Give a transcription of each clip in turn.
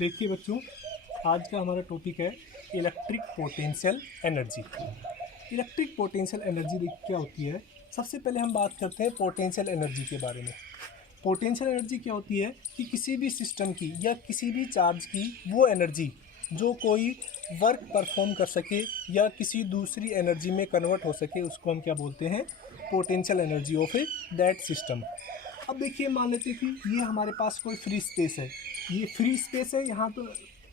देखिए बच्चों, आज का हमारा टॉपिक है electric potential energy. Electric potential energy देखिए क्या होती है। सबसे पहले हम बात करते हैं पोटेंशियल एनर्जी के बारे में। पोटेंशियल एनर्जी क्या होती है कि किसी भी सिस्टम की या किसी भी चार्ज की वो एनर्जी जो कोई वर्क परफॉर्म कर सके या किसी दूसरी एनर्जी में कन्वर्ट हो सके, उसको हम क्या बोलते हैं, potential energy of that system. अब देखिए, मान लेते हैं कि ये हमारे पास कोई फ्री स्पेस है, ये फ्री स्पेस है यहाँ तो,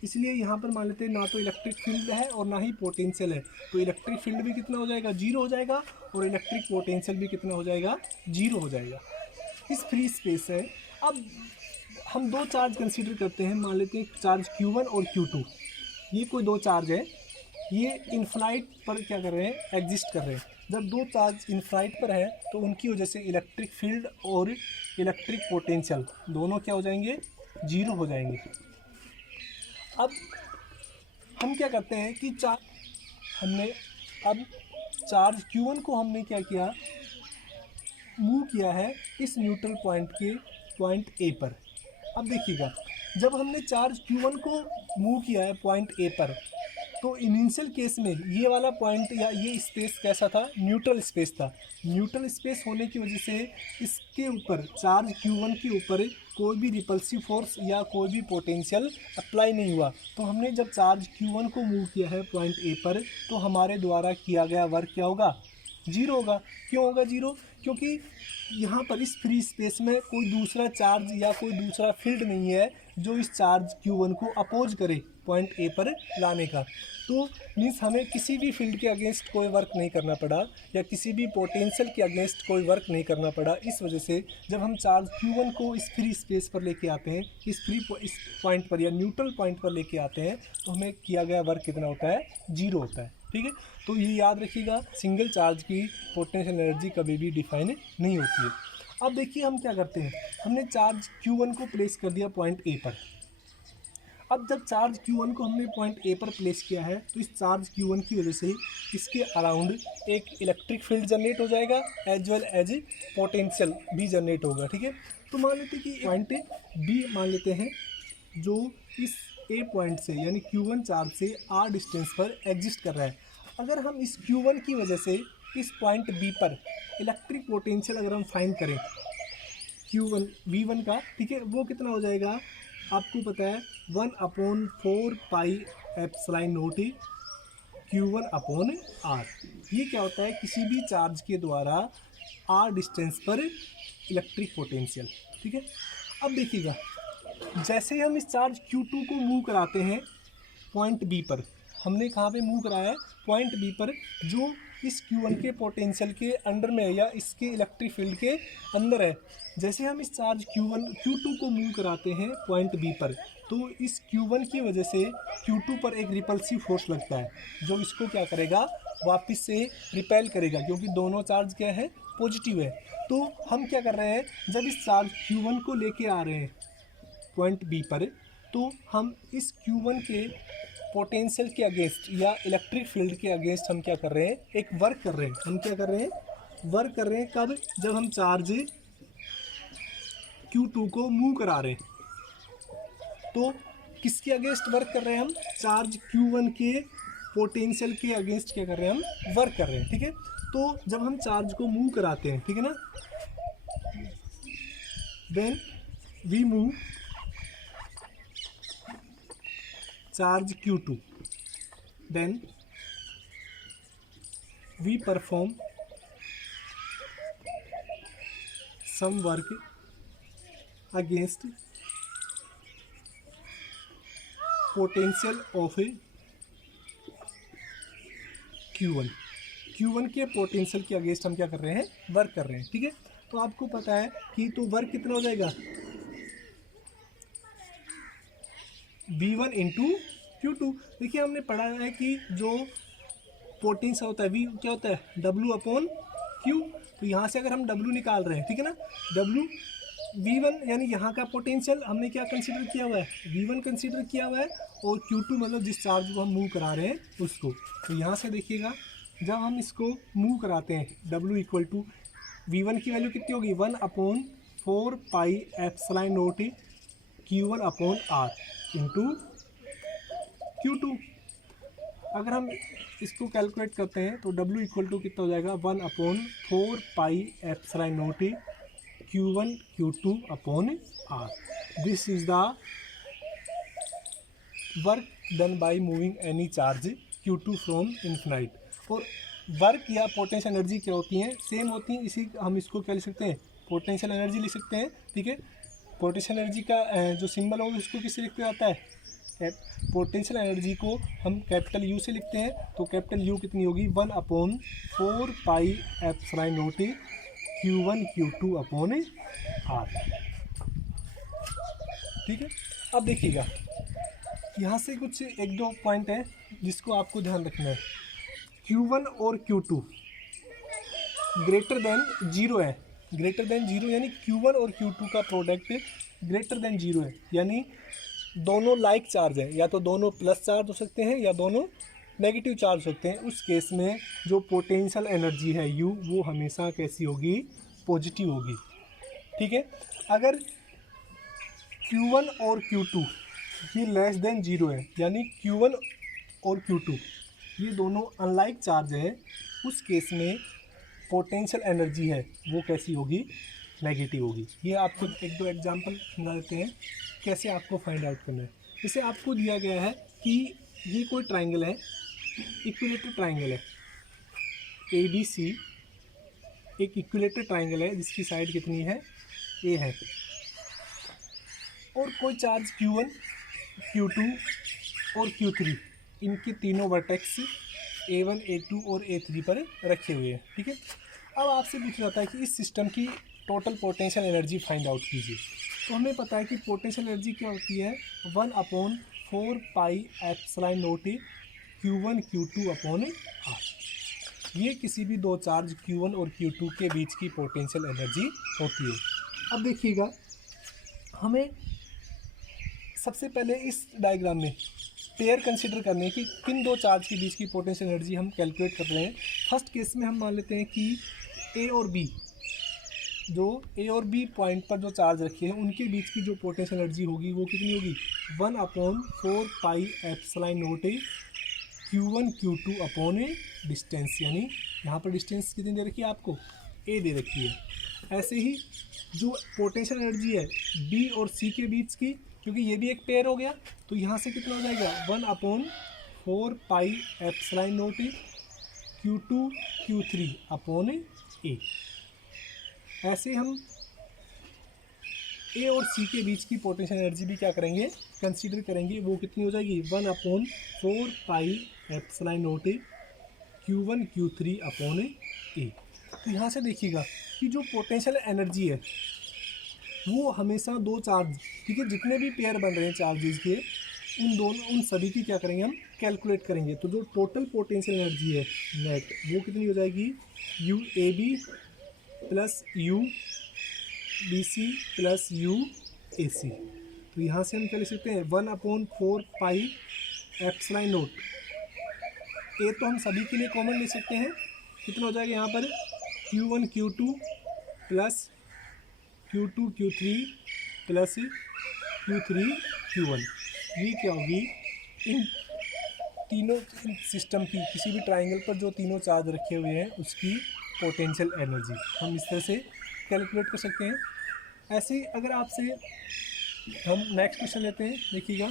इसलिए यहाँ पर मान लेते हैं ना तो इलेक्ट्रिक फील्ड है और ना ही पोटेंशियल है, तो इलेक्ट्रिक फील्ड भी कितना हो जाएगा, जीरो हो जाएगा, और इलेक्ट्रिक पोटेंशियल भी कितना हो जाएगा, जीरो हो जाएगा। इस फ्री स्पेस है। अब हम दो चार्ज कंसीडर करते हैं, मान लेते हैं चार्ज Q1 और Q2। ये कोई दो चार्ज है, ये इनफाइनाइट पर क्या कर रहे हैं, एग्जिस्ट कर रहे हैं। जब दो चार्ज इनफाइनाइट पर है तो उनकी वजह से इलेक्ट्रिक फील्ड और इलेक्ट्रिक पोटेंशियल दोनों क्या हो जाएंगे, जीरो हो जाएंगे। अब हम क्या करते हैं कि अब चार्ज Q1 को हमने क्या किया, मूव किया है इस न्यूट्रल पॉइंट के पॉइंट A पर। अब देखिएगा, जब हमने चार्ज Q1 को मूव किया है पॉइंट A पर, तो इनिशियल केस में ये वाला पॉइंट या ये स्पेस कैसा था, न्यूट्रल स्पेस था। न्यूट्रल स्पेस होने की वजह से इसके ऊपर, चार्ज Q1 के ऊपर कोई भी रिपल्सिव फोर्स या कोई भी पोटेंशियल अप्लाई नहीं हुआ। तो हमने जब चार्ज Q1 को मूव किया है पॉइंट A पर, तो हमारे द्वारा किया गया वर्क क्या होगा, जीरो होगा। क्यों होगा जीरो, क्योंकि यहाँ पर इस फ्री स्पेस में कोई दूसरा चार्ज या कोई दूसरा फील्ड नहीं है जो इस चार्ज Q1 को अपोज करे पॉइंट A पर लाने का। तो मीन्स हमें किसी भी फील्ड के अगेंस्ट कोई वर्क नहीं करना पड़ा या किसी भी पोटेंशियल के अगेंस्ट कोई वर्क नहीं करना पड़ा। इस वजह से जब हम चार्ज Q1 को इस फ्री स्पेस पर लेके आते हैं, इस पॉइंट पर या न्यूट्रल पॉइंट पर लेके आते हैं, तो हमें किया गया वर्क कितना होता है, जीरो होता है। ठीक है, तो ये याद रखिएगा, सिंगल चार्ज की पोटेंशियल एनर्जी कभी भी डिफाइन नहीं होती है। अब देखिए हम क्या करते हैं, हमने चार्ज Q1 को प्लेस कर दिया पॉइंट A पर। अब जब चार्ज Q1 को हमने पॉइंट A पर प्लेस किया है, तो इस चार्ज Q1 की वजह से इसके अराउंड एक इलेक्ट्रिक फील्ड जनरेट हो जाएगा, एज वेल एज पोटेंशियल भी जनरेट होगा। ठीक है, तो मान लेते हैं कि पॉइंट B मान लेते हैं, जो इस A पॉइंट से यानी Q1 चार्ज से R डिस्टेंस पर एग्जिस्ट कर रहा है। अगर हम इस Q1 की वजह से इस पॉइंट B पर इलेक्ट्रिक पोटेंशियल अगर हम फाइंड करें Q1 V1 का, ठीक है, वो कितना हो जाएगा, आपको पता है 1/4 pi epsilon naught Q1 upon R। ये क्या होता है, किसी भी चार्ज के द्वारा R डिस्टेंस पर इलेक्ट्रिक पोटेंशियल। ठीक है, अब देखिएगा, जैसे ही हम इस चार्ज Q2 को मूव कराते हैं पॉइंट B पर, हमने कहाँ पे मूव कराया है, पॉइंट B पर, जो इस Q1 के पोटेंशियल के अंडर में है या इसके इलेक्ट्रिक फील्ड के अंदर है। जैसे हम इस चार्ज Q2 को मूव कराते हैं पॉइंट B पर, तो इस Q1 की वजह से Q2 पर एक रिपल्सिव फोर्स लगता है, जो इसको क्या करेगा, वापस से रिपेल करेगा, क्योंकि दोनों चार्ज क्या है, पॉजिटिव है। तो हम क्या कर रहे हैं, जब इस चार्ज Q1 को लेके आ रहे हैं पॉइंट B पर, तो हम इस Q1 के पोटेंशियल के अगेंस्ट या इलेक्ट्रिक फील्ड के अगेंस्ट हम क्या कर रहे हैं, एक वर्क कर रहे हैं। हम क्या कर रहे हैं, वर्क कर रहे हैं। कब, जब हम चार्ज Q2 को मूव करा रहे हैं, तो किसके अगेंस्ट वर्क कर रहे हैं, हम चार्ज Q1 के पोटेंशियल के अगेंस्ट क्या कर रहे हैं, हम वर्क कर रहे हैं। ठीक है, तो जब हम चार्ज को मूव कराते हैं, ठीक है ना, then we move charge Q2, then we perform some work against potential of Q1। Q1 के पोटेंशियल के अगेंस्ट हम क्या कर रहे हैं, वर्क कर रहे हैं। ठीक है, तो आपको पता है कि तो वर्क कितना हो जाएगा, V1 इंटू Q2। देखिए, हमने पढ़ा है कि जो पोटेंशियल होता है V क्या होता है, W अपॉन Q। तो यहाँ से अगर हम W निकाल रहे हैं, ठीक है ना, W V1 यानी यहाँ का पोटेंशियल हमने क्या कंसीडर किया हुआ है, V1 कंसीडर किया हुआ है, और Q2 मतलब जिस चार्ज को हम मूव करा रहे हैं उसको। तो यहाँ से देखिएगा, जब हम इसको मूव कराते हैं, W इक्वल टू V1 की वैल्यू कितनी होगी, 1/4 pi epsilon naught Q1 upon r into Q2। अगर हम इसको कैलकुलेट करते हैं तो W इक्वल टू कितना हो जाएगा 1 upon 4 pi epsilon naught Q1 Q2 upon r. This is the work done by moving any charge Q2 from infinite. और वर्क या पोटेंशियल एनर्जी क्या होती हैं, सेम होती हैं। इसी हम इसको क्या लिख सकते हैं, पोटेंशियल एनर्जी लिख सकते हैं। ठीक है, पोटेंशियल एनर्जी का जो सिंबल होगा उसको किससे लिखा जाता है, पोटेंशियल एनर्जी को हम कैपिटल यू से लिखते हैं। तो कैपिटल यू कितनी होगी 1 upon 4 pi epsilon naught Q1 Q2 upon r. ठीक है, अब देखिएगा यहाँ से कुछ एक दो पॉइंट है जिसको आपको ध्यान रखना है। Q1 और Q2 ग्रेटर देन जीरो है, ग्रेटर देन जीरो यानी Q1 और Q2 का प्रोडक्ट ग्रेटर देन जीरो है, यानी दोनों लाइक चार्ज है, या तो दोनों प्लस चार्ज हो सकते हैं या दोनों नेगेटिव चार्ज हो सकते हैं। उस केस में जो पोटेंशियल एनर्जी है U वो हमेशा कैसी होगी, पॉजिटिव होगी। ठीक है, अगर Q1 और Q2 ये लेस देन जीरो है, यानी Q1 और Q2 ये दोनों अनलाइक चार्ज है, उस केस में पोटेंशियल एनर्जी है वो कैसी होगी, नेगेटिव होगी। ये आपको एक दो एग्जांपल समझा देते हैं कैसे आपको फाइंड आउट करना है। जैसे आपको दिया गया है कि ये कोई ट्राइंगल है, इक्विलेटरल ट्राइंगल है ABC, एक इक्विलेटरल ट्राइंगल है जिसकी साइड कितनी है, A है, और कोई चार्ज Q1 Q2 और Q3 इनके तीनों वर्टेक्स A1 A2 और A3 पर रखे हुए हैं। ठीक है, अब आपसे पूछा जाता है कि इस सिस्टम की total potential energy find out कीजिए। तो हमें पता है कि पोटेंशियल एनर्जी क्या होती है 1 upon 4 pi epsilon naught Q1 Q2 upon r. ये किसी भी दो चार्ज Q1 और Q2 के बीच की पोटेंशियल एनर्जी होती है। अब देखिएगा, हमें सबसे पहले इस डायग्राम में पेयर कंसिडर करने हैं कि किन दो चार्ज के बीच की पोटेंशियल एनर्जी हम कैलकुलेट कर रहे हैं। फर्स्ट केस में हम मान लेते हैं कि A और B, जो A और B पॉइंट पर जो चार्ज रखे हैं उनके बीच की जो पोटेंशियल एनर्जी होगी वो कितनी होगी 1 upon 4 pi epsilon naught Q1 Q2 upon distance, यानी यहाँ पर डिस्टेंस कितनी दे रखी है आपको, A दे रखी है। ऐसे ही जो पोटेंशियल एनर्जी है B और C के बीच की, क्योंकि ये भी एक पेयर हो गया, तो यहाँ से कितना हो जाएगा 1 upon 4 pi epsilon not Q2 Q3 upon A। ऐसे हम A और C के बीच की पोटेंशियल एनर्जी भी क्या करेंगे, कंसीडर करेंगे। वो कितनी हो जाएगी 1 upon 4 pi epsilon naught Q1 Q3 upon A। तो यहाँ से देखिएगा कि जो पोटेंशियल एनर्जी है वो हमेशा दो चार्ज, ठीक है, जितने भी पेयर बन रहे हैं चार्जेस के उन सभी की क्या करेंगे हम कैलकुलेट करेंगे। तो जो टोटल पोटेंशियल एनर्जी है नेट वो कितनी हो जाएगी UAB plus UBC plus UAC। तो यहाँ से हम क्या लिख सकते हैं 1 upon 4 pi epsilon not. A तो हम सभी के लिए कॉमन ले सकते हैं, कितना हो जाएगा यहाँ पर Q1 Q2 plus Q2 Q3 plus Q3 Q1। ये क्या होगी, इन तीनों सिस्टम की किसी भी ट्राइंगल पर जो तीनों चार्ज रखे हुए हैं उसकी पोटेंशियल एनर्जी हम इस तरह से कैलकुलेट कर सकते हैं। ऐसे ही अगर आपसे हम नेक्स्ट क्वेश्चन लेते हैं, देखिएगा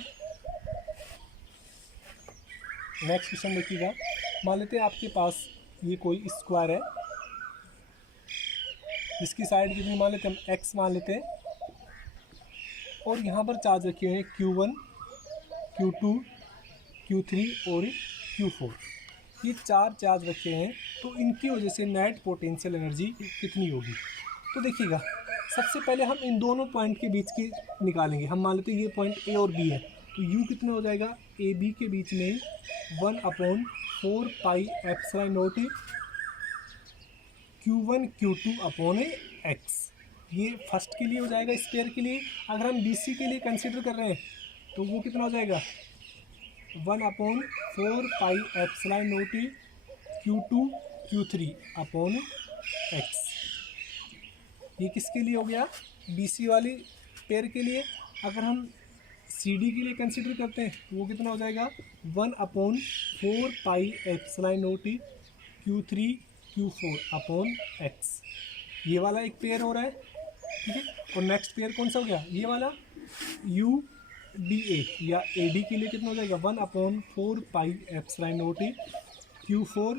नेक्स्ट क्वेश्चन देखिएगा। मान लेते हैं आपके पास ये कोई स्क्वायर है जिसकी साइड कितनी मान लेते हैं हम x मान लेते हैं, और यहाँ पर चार्ज रखे हुए हैं Q1 Q2 Q3 और Q4। ये चार चार्ज रखे हैं, तो इनकी वजह से नेट पोटेंशियल एनर्जी कितनी होगी। तो देखिएगा सबसे पहले हम इन दोनों पॉइंट के बीच की निकालेंगे। हम मान लेते हैं ये पॉइंट A और B है, तो U कितना हो जाएगा AB के बीच में 1 upon 4 pi epsilon naught Q1 Q2 upon X। ये फर्स्ट के लिए हो जाएगा स्क्वायर के लिए। अगर हम BC के लिए कंसिडर कर रहे हैं तो वो कितना हो जाएगा 1 upon 4 pi epsilon not Q2 Q3 upon X। ये किसके लिए हो गया BC वाली पेयर के लिए। अगर हम सी डी के लिए कंसिडर करते हैं तो वो कितना हो जाएगा 1/4 pi epsilon not Q3 Q4 upon x. ये वाला एक पेयर हो रहा है, ठीक है। और नेक्स्ट पेयर कौन सा हो गया, ये वाला यू डी ए या ए डी के लिए कितना हो जाएगा 1/4 pi epsilon not Q4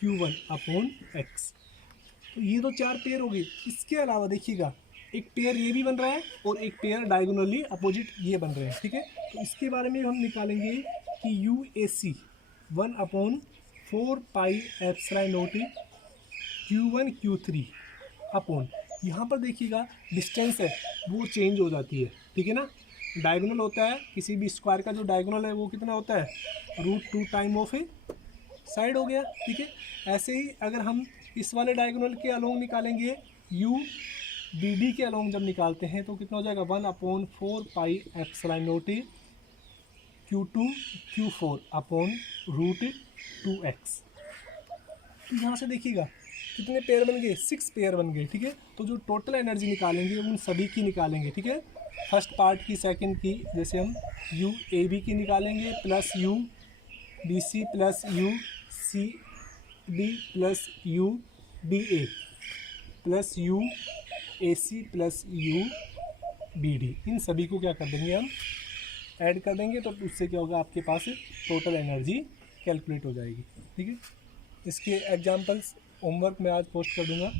Q1 upon x. तो ये तो 4 पेयर हो गए। इसके अलावा देखिएगा एक पेयर ये भी बन रहा है और एक पेयर डायगोनली अपोजिट ये बन रहे हैं, ठीक है। तो इसके बारे में हम निकालेंगे कि U A C 1/4 pi epsilon naught Q1 Q3 upon, यहाँ पर देखिएगा डिस्टेंस है वो चेंज हो जाती है, ठीक है ना। डायगोनल होता है किसी भी स्क्वायर का, जो डायगोनल है वो कितना होता है √2 टाइम ऑफ ए साइड हो गया, ठीक है। ऐसे ही अगर हम इस वाले डायगोनल के अलोंग निकालेंगे यू बी डी के अलोंग जब निकालते हैं तो कितना हो जाएगा 1/4 pi epsilon not Q2 Q4 upon √2x। तो यहाँ से देखिएगा कितने पेयर बन गए, 6 पेयर बन गए, ठीक है। तो जो टोटल एनर्जी निकालेंगे उन सभी की निकालेंगे, ठीक है। फर्स्ट पार्ट की, सेकंड की, जैसे हम यू ए बी की निकालेंगे plus U B C plus U C D plus U D A plus U A C plus U B D, इन सभी को क्या कर देंगे हम ऐड कर देंगे। तो उससे क्या होगा आपके पास टोटल एनर्जी कैलकुलेट हो जाएगी, ठीक है। इसके एग्जांपल्स होमवर्क में आज पोस्ट कर दूंगा।